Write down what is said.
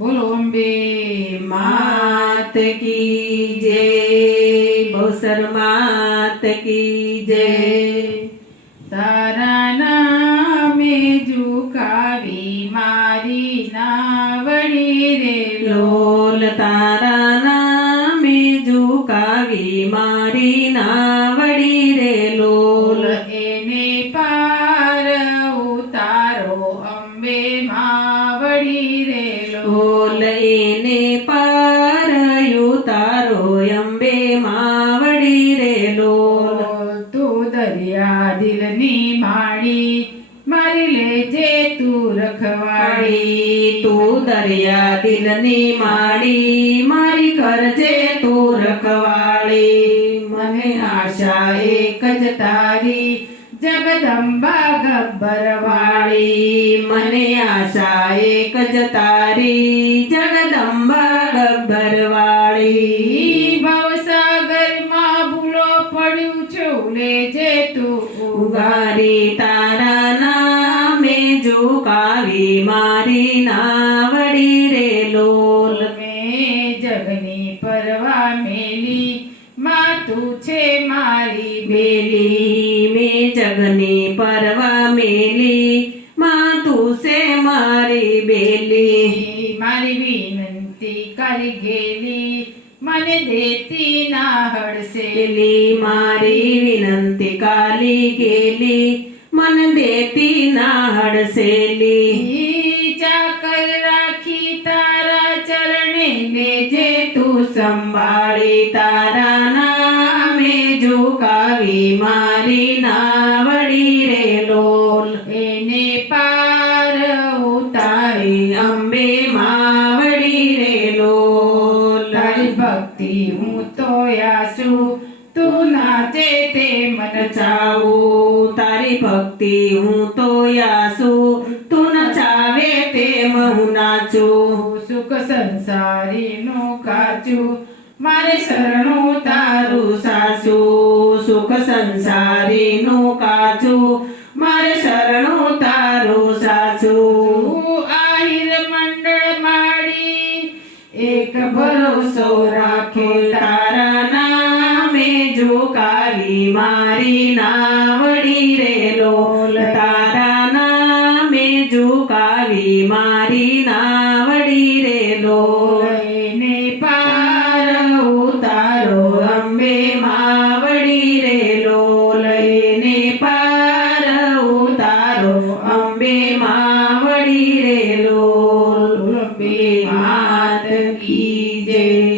બોલો અંબે मात की जय। बहुसर मात की जय। તારા નામે ઝુકાવી મારી નાવડી રે लोल तारा नामे झुकावी मारी नावड़ी रे लोल। એને પાર ઉતારો અંબે માવડી રે लोल एने पार उतारो अंबे मावड़ी रे लोल। તું દરિયા દિલની માળી મારી લેજે તું રખવાળી तू दरिया दिलनी माड़ी मारी करजे तू रखवाड़ी। मने आशा एक ज तारी જગદંબા ગબ્બરવાળી मने आशा एक ज तारी जगदंबा गब्बरवाड़ी। ભવસાગરમાં ભૂલો પડ્યું છું લેજે તું उगारी तारा नामे झुकावी मारी नावड़ी रे लोल। મેં જગની પરવા મેલી માં તું છે મારી बेली में जगनी परवा मेली माँ तू से मारी बेली। મારી વિનંતી કરી ગેલી મને દેતી ના હડસે बेली मारी विनंती काली गेली मन देती ना हड़सेली। ચાકર રાખી તારા ચરણે લેજે तू संभाળી तारा नामे झुकावी मारी नावड़ी रे लोल। એને પાર ઉતારી तारी अंबे मावड़ी रे लोल। તારી ભક્તિ હું તો આસુ તું નાચે તે મન नचाऊ तारी भक्ति हूँ तो यासू तू नचावे ते महु नाचू। સુખ સંસારીનું કાચું મારે શરણું તારું सासू सुख संसारी नु काचू मारे शरणु तारू सासू। આહિર મંડળ માળી એક भरोसो राखे तारा नामे झुकावी मारी नावड़ी रे लोल। तारा नामे झुकावी मारी नावड़ी रे लोल। એને पार उतारो अंबे मावड़ी रे लोल। एने पार उतारो अंबे मावड़ी रे लोल। अंबे मात की जय।